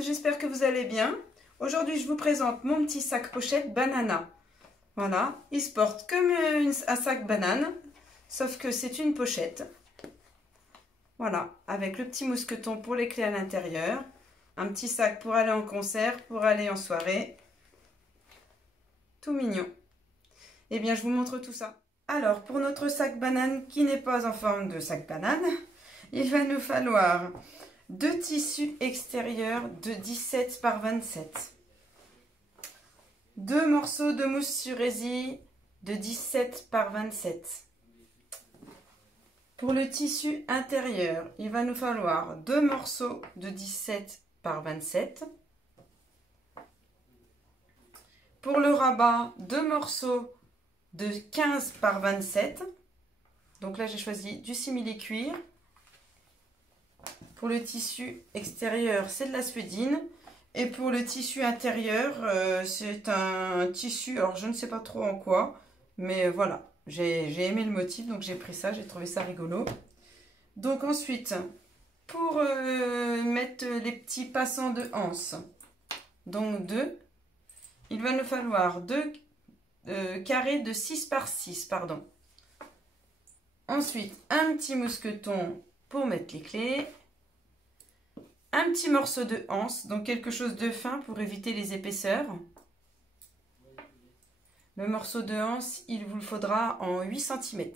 j'espère que vous allez bien. Aujourd'hui, je vous présente mon petit sac pochette Banana. Voilà, il se porte comme un sac banane, sauf que c'est une pochette. Voilà, avec le petit mousqueton pour les clés à l'intérieur. Un petit sac pour aller en concert, pour aller en soirée. Tout mignon. Eh bien, je vous montre tout ça. Alors, pour notre sac banane qui n'est pas en forme de sac banane, il va nous falloir 2 tissus extérieurs de 17 par 27. 2 morceaux de mousse sur résille de 17 par 27. Pour le tissu intérieur, il va nous falloir 2 morceaux de 17 par 27. Pour le rabat, 2 morceaux de 15 par 27. Donc là, j'ai choisi du simili-cuir. Pour le tissu extérieur, c'est de la suédine. Et pour le tissu intérieur, c'est un tissu, alors je ne sais pas trop en quoi, mais voilà, j'ai aimé le motif, donc j'ai pris ça, j'ai trouvé ça rigolo. Donc ensuite, pour mettre les petits passants de anse, donc 2, il va nous falloir 2 carrés de 6 par 6, pardon. Ensuite, un petit mousqueton pour mettre les clés. Un petit morceau de anse, donc quelque chose de fin pour éviter les épaisseurs. Le morceau de anse, il vous le faudra en 8 cm.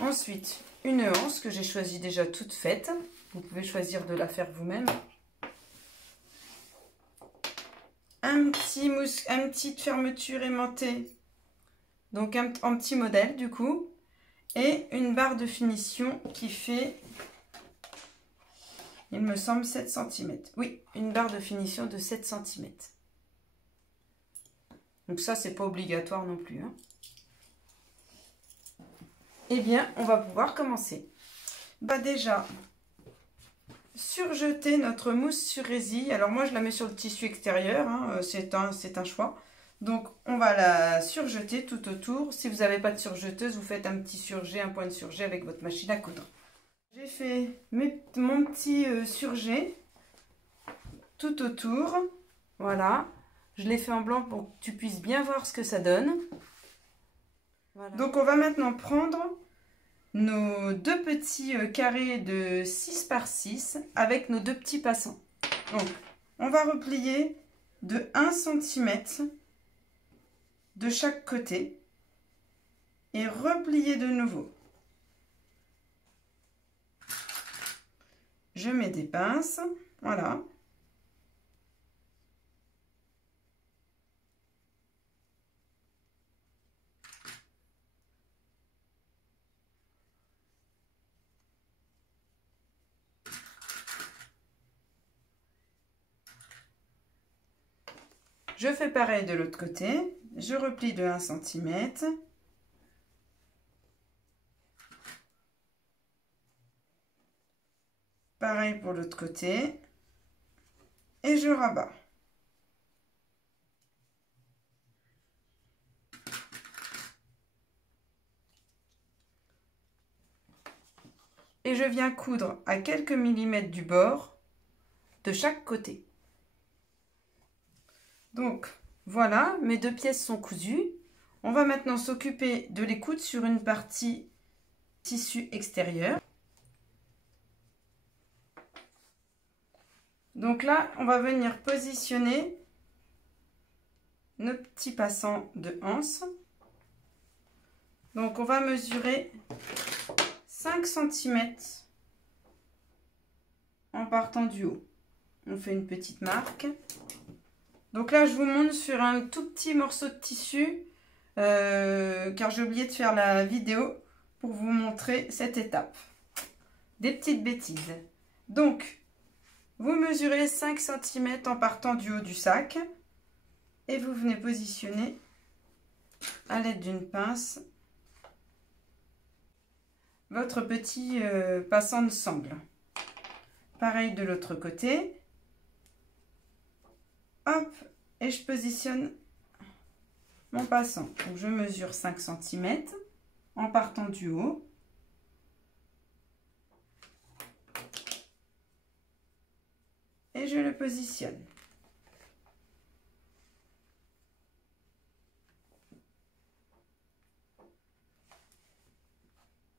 Ensuite, une anse que j'ai choisie déjà toute faite. Vous pouvez choisir de la faire vous-même. Un petite fermeture aimantée, donc un petit modèle du coup. Et une barre de finition qui fait... il me semble 7 cm. Oui, une barre de finition de 7 cm. Donc ça, c'est pas obligatoire non plus. Hein. Eh bien, on va pouvoir commencer. Bah déjà, surjeter notre mousse sur résille. Alors moi, je la mets sur le tissu extérieur. Hein. C'est un choix. Donc, on va la surjeter tout autour. Si vous n'avez pas de surjeteuse, vous faites un petit surjet, un point de surjet avec votre machine à coudre. J'ai fait mon petit surjet tout autour. Voilà. Je l'ai fait en blanc pour que tu puisses bien voir ce que ça donne. Voilà. Donc on va maintenant prendre nos 2 petits carrés de 6 par 6 avec nos 2 petits passants. Donc on va replier de 1 cm de chaque côté et replier de nouveau. Je mets des pinces, voilà. Je fais pareil de l'autre côté, je replie de 1 cm. Pareil pour l'autre côté. Et je rabats. Et je viens coudre à quelques millimètres du bord de chaque côté. Donc voilà, mes 2 pièces sont cousues. On va maintenant s'occuper de les coudre sur une partie tissu extérieur. Donc là, on va venir positionner nos petits passants de anse. Donc on va mesurer 5 cm en partant du haut. On fait une petite marque. Donc là, je vous montre sur un tout petit morceau de tissu, car j'ai oublié de faire la vidéo pour vous montrer cette étape. Des petites bêtises. Donc, vous mesurez 5 cm en partant du haut du sac et vous venez positionner à l'aide d'une pince votre petit passant de sangle. Pareil de l'autre côté. Hop, et je positionne mon passant. Donc je mesure 5 cm en partant du haut. et je le positionne.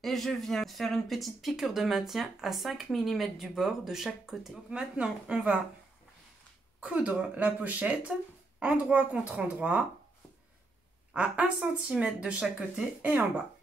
Et je viens faire une petite piqûre de maintien à 5 mm du bord de chaque côté. Donc maintenant, on va coudre la pochette endroit contre endroit à 1 cm de chaque côté et en bas.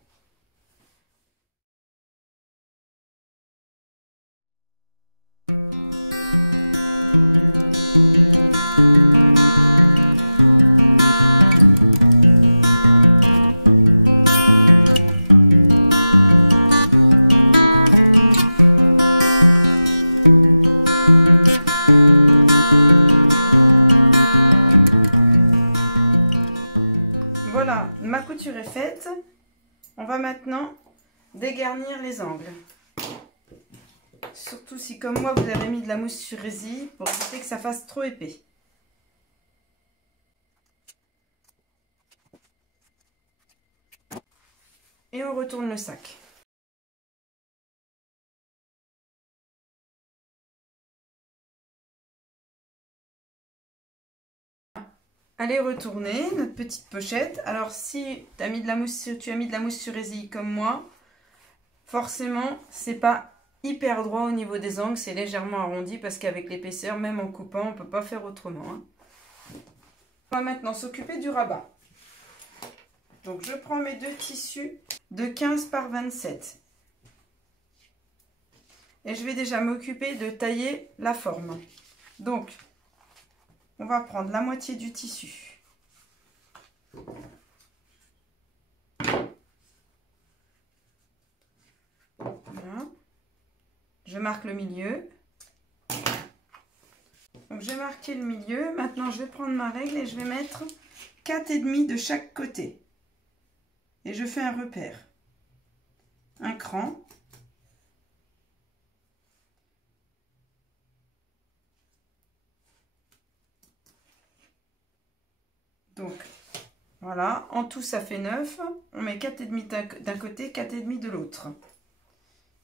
Voilà, ma couture est faite. On va maintenant dégarnir les angles. Surtout si, comme moi, vous avez mis de la mousse sur résille pour éviter que ça fasse trop épais. Et on retourne le sac. Allez retourner notre petite pochette. Alors si tu as mis de la mousse sur résille comme moi, forcément c'est pas hyper droit au niveau des angles, c'est légèrement arrondi parce qu'avec l'épaisseur, même en coupant, on peut pas faire autrement. Hein. On va maintenant s'occuper du rabat. Donc je prends mes deux tissus de 15 par 27. Et je vais déjà m'occuper de tailler la forme. Donc, on va prendre la moitié du tissu. Voilà. Je marque le milieu. Donc j'ai marqué le milieu. Maintenant, je vais prendre ma règle et je vais mettre 4,5 de chaque côté. Et je fais un repère. Un cran. Donc, voilà, en tout ça fait 9. On met 4,5 d'un côté, 4,5 de l'autre.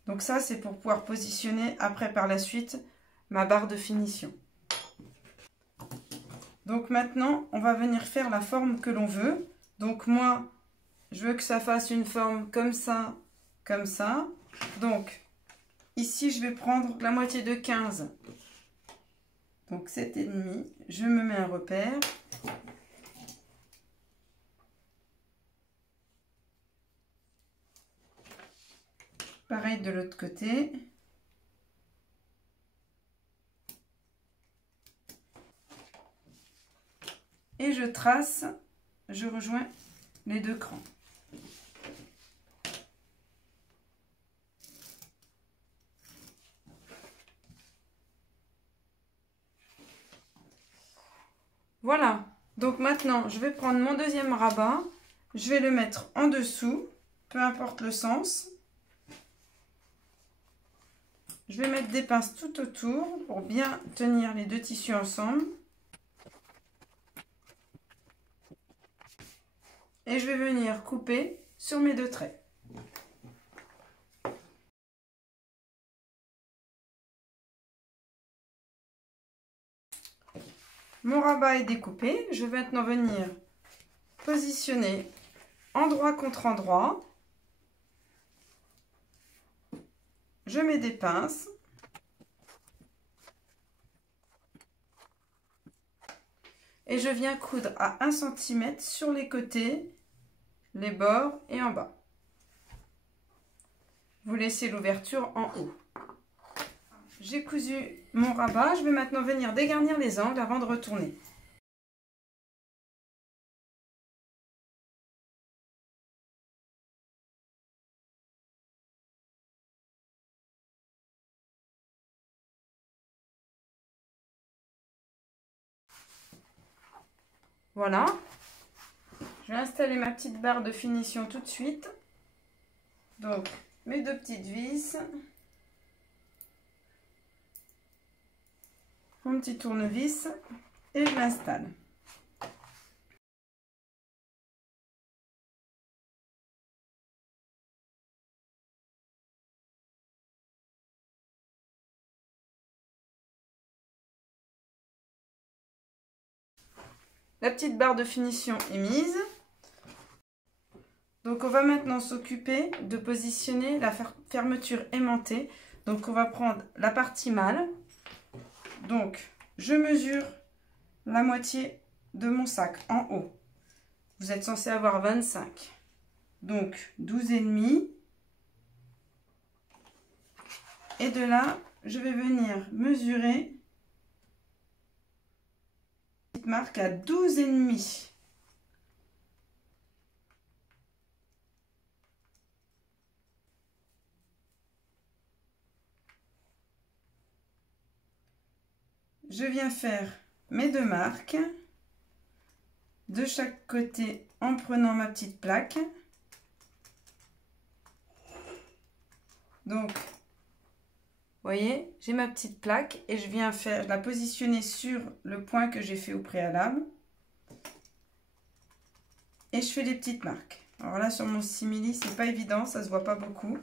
Donc ça, c'est pour pouvoir positionner après par la suite ma barre de finition. Donc maintenant, on va venir faire la forme que l'on veut. Donc moi, je veux que ça fasse une forme comme ça, comme ça. Donc, ici, je vais prendre la moitié de 15. Donc 7,5. Je me mets un repère. Pareil de l'autre côté. Et je trace, je rejoins les deux crans. Voilà, donc maintenant je vais prendre mon deuxième rabat, je vais le mettre en dessous, peu importe le sens. Je vais mettre des pinces tout autour pour bien tenir les deux tissus ensemble. Et je vais venir couper sur mes deux traits. Mon rabat est découpé, je vais maintenant venir positionner endroit contre endroit. Je mets des pinces. Et je viens coudre à 1 cm sur les côtés, les bords et en bas. Vous laissez l'ouverture en haut. J'ai cousu mon rabat, je vais maintenant venir dégarnir les angles avant de retourner. Voilà. Je vais installer ma petite barre de finition tout de suite. Donc, mes deux petites vis. Mon petit tournevis et je l'installe. La petite barre de finition est mise. Donc on va maintenant s'occuper de positionner la fermeture aimantée. Donc on va prendre la partie mâle. Donc je mesure la moitié de mon sac en haut. Vous êtes censé avoir 25. Donc 12,5. Et de là, je vais venir mesurer cette marque à 12,5. Je viens faire mes deux marques de chaque côté en prenant ma petite plaque. Donc, vous voyez, j'ai ma petite plaque et je viens la positionner sur le point que j'ai fait au préalable. Et je fais des petites marques. Alors là, sur mon simili, c'est pas évident, ça se voit pas beaucoup.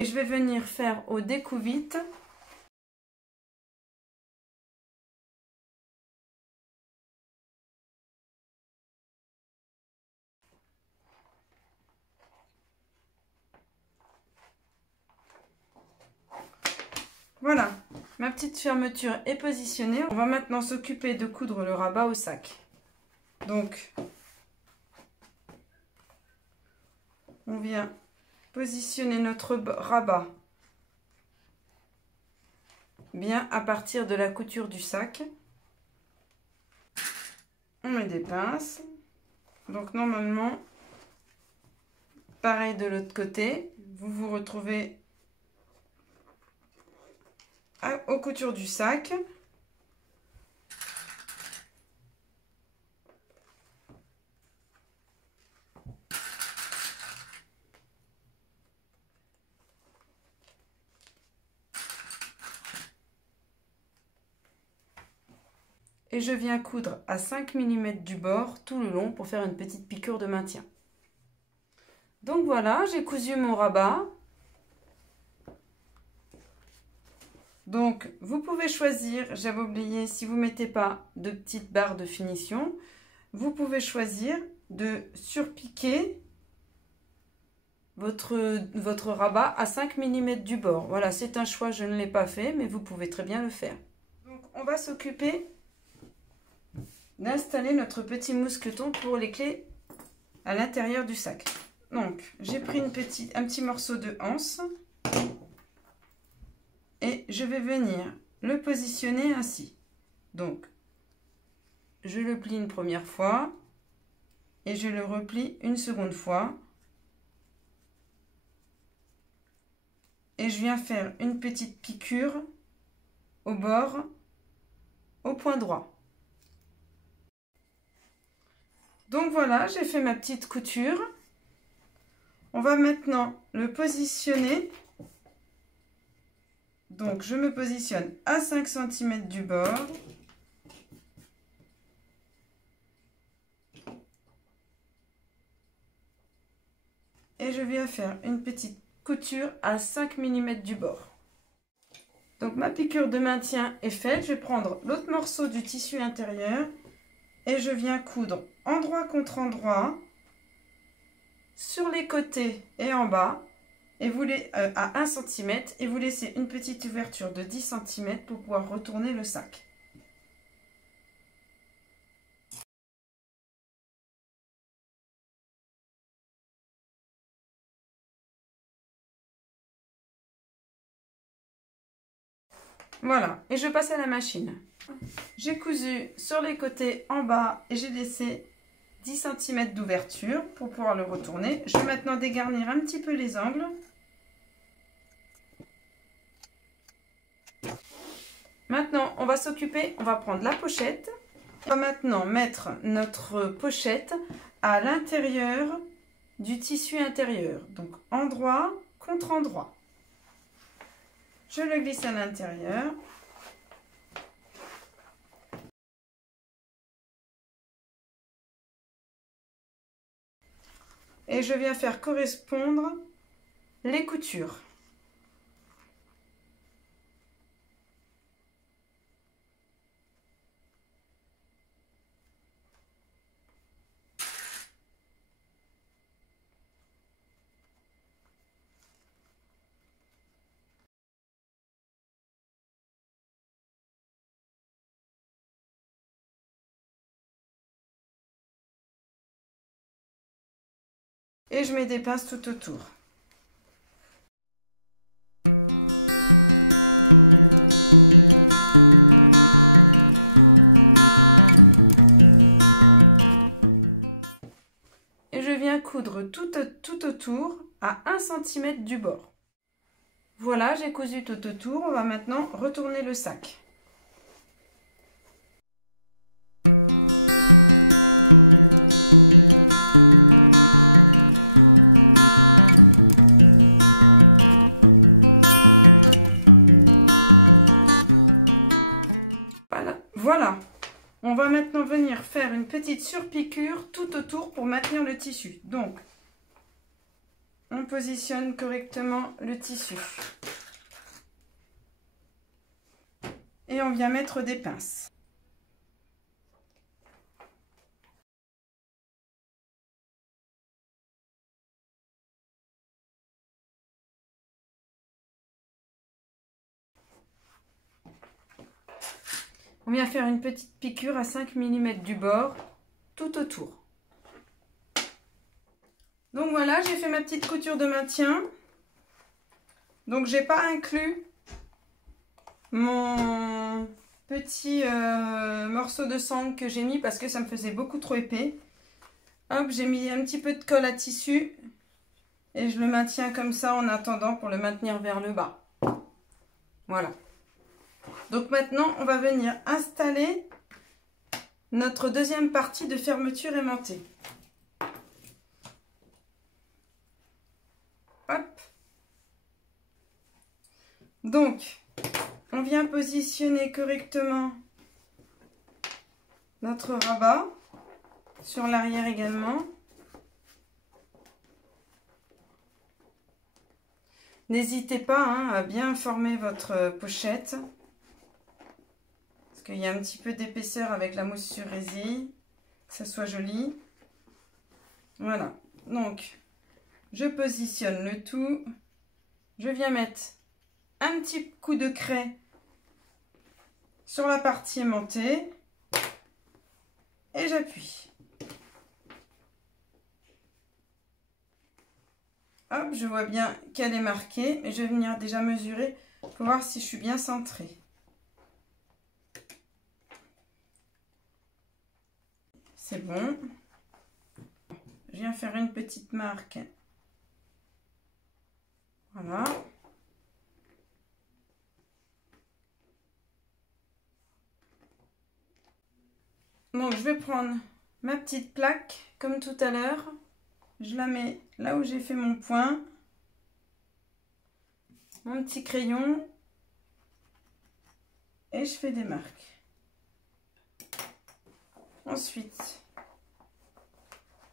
Et je vais venir faire au découvite. Voilà, ma petite fermeture est positionnée. On va maintenant s'occuper de coudre le rabat au sac. Donc, on vient positionner notre rabat bien à partir de la couture du sac. On met des pinces. Donc normalement, pareil de l'autre côté, vous vous retrouvez aux coutures du sac. Et je viens coudre à 5 mm du bord tout le long pour faire une petite piqûre de maintien. Donc voilà, j'ai cousu mon rabat. Donc vous pouvez choisir, j'avais oublié, si vous ne mettez pas de petites barres de finition, vous pouvez choisir de surpiquer votre rabat à 5 mm du bord. Voilà, c'est un choix, je ne l'ai pas fait, mais vous pouvez très bien le faire. Donc on va s'occuper d'installer notre petit mousqueton pour les clés à l'intérieur du sac. Donc j'ai pris un petit morceau de anse et je vais venir le positionner ainsi. Donc je le plie une première fois et je le replie une seconde fois et je viens faire une petite piqûre au bord, au point droit. Donc voilà, j'ai fait ma petite couture. On va maintenant le positionner. Donc je me positionne à 5 cm du bord. Et je viens faire une petite couture à 5 mm du bord. Donc ma piqûre de maintien est faite. Je vais prendre l'autre morceau du tissu intérieur et je viens coudre endroit contre endroit sur les côtés et en bas et vous à 1 cm et vous laissez une petite ouverture de 10 cm pour pouvoir retourner le sac. Voilà, et je passe à la machine. J'ai cousu sur les côtés en bas et j'ai laissé 10 cm d'ouverture pour pouvoir le retourner. Je vais maintenant dégarnir un petit peu les angles. Maintenant, on va s'occuper, on va prendre la pochette. On va maintenant mettre notre pochette à l'intérieur du tissu intérieur. Donc, endroit contre endroit. Je le glisse à l'intérieur. Et je viens faire correspondre les coutures. Et je mets des pinces tout autour. Et je viens coudre tout autour à 1 cm du bord. Voilà, j'ai cousu tout autour. On va maintenant retourner le sac. Voilà. On va maintenant venir faire une petite surpiqûre tout autour pour maintenir le tissu. Donc, on positionne correctement le tissu. Et on vient mettre des pinces. On vient faire une petite piqûre à 5 mm du bord, tout autour. Donc voilà, j'ai fait ma petite couture de maintien. Donc j'ai pas inclus mon petit morceau de sangle que j'ai mis parce que ça me faisait beaucoup trop épais. Hop, j'ai mis un petit peu de colle à tissu et je le maintiens comme ça en attendant pour le maintenir vers le bas. Voilà. Donc maintenant, on va venir installer notre deuxième partie de fermeture aimantée. Hop. Donc, on vient positionner correctement notre rabat sur l'arrière également. N'hésitez pas à bien former votre pochette. Parce qu'il y a un petit peu d'épaisseur avec la mousse sur résille. Que ça soit joli. Voilà. Donc, je positionne le tout. Je viens mettre un petit coup de craie sur la partie aimantée. Et j'appuie. Hop, je vois bien qu'elle est marquée. Mais je vais venir déjà mesurer pour voir si je suis bien centrée. C'est bon. Je viens faire une petite marque. Voilà. Donc je vais prendre ma petite plaque comme tout à l'heure. Je la mets là où j'ai fait mon point. Mon petit crayon. Et je fais des marques. Ensuite,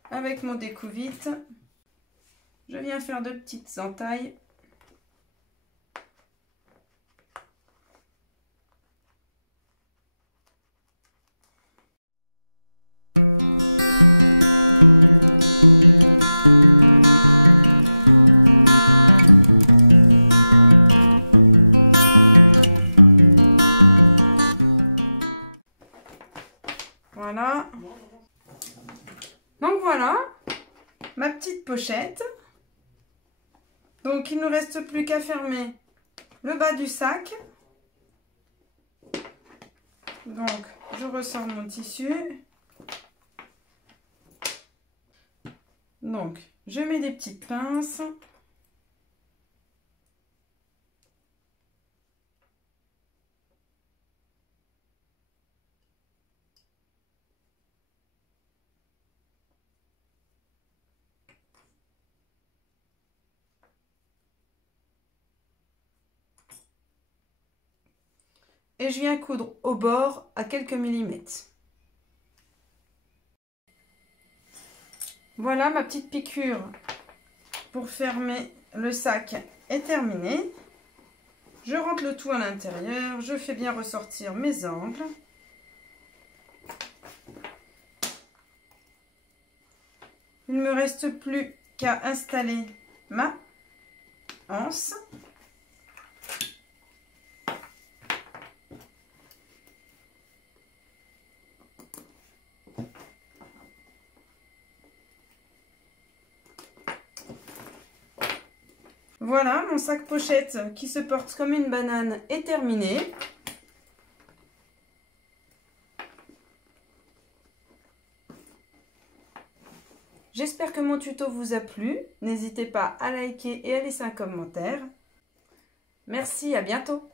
avec mon découvite, je viens faire de petites entailles. Voilà. Donc voilà, ma petite pochette. Donc il ne nous reste plus qu'à fermer le bas du sac. Donc je ressors mon tissu. Donc je mets des petites pinces. Et je viens coudre au bord à quelques millimètres. Voilà, ma petite piqûre pour fermer le sac est terminée. Je rentre le tout à l'intérieur, je fais bien ressortir mes angles. Il ne me reste plus qu'à installer ma anse. Voilà, mon sac pochette qui se porte comme une banane est terminé. J'espère que mon tuto vous a plu. N'hésitez pas à liker et à laisser un commentaire. Merci, à bientôt.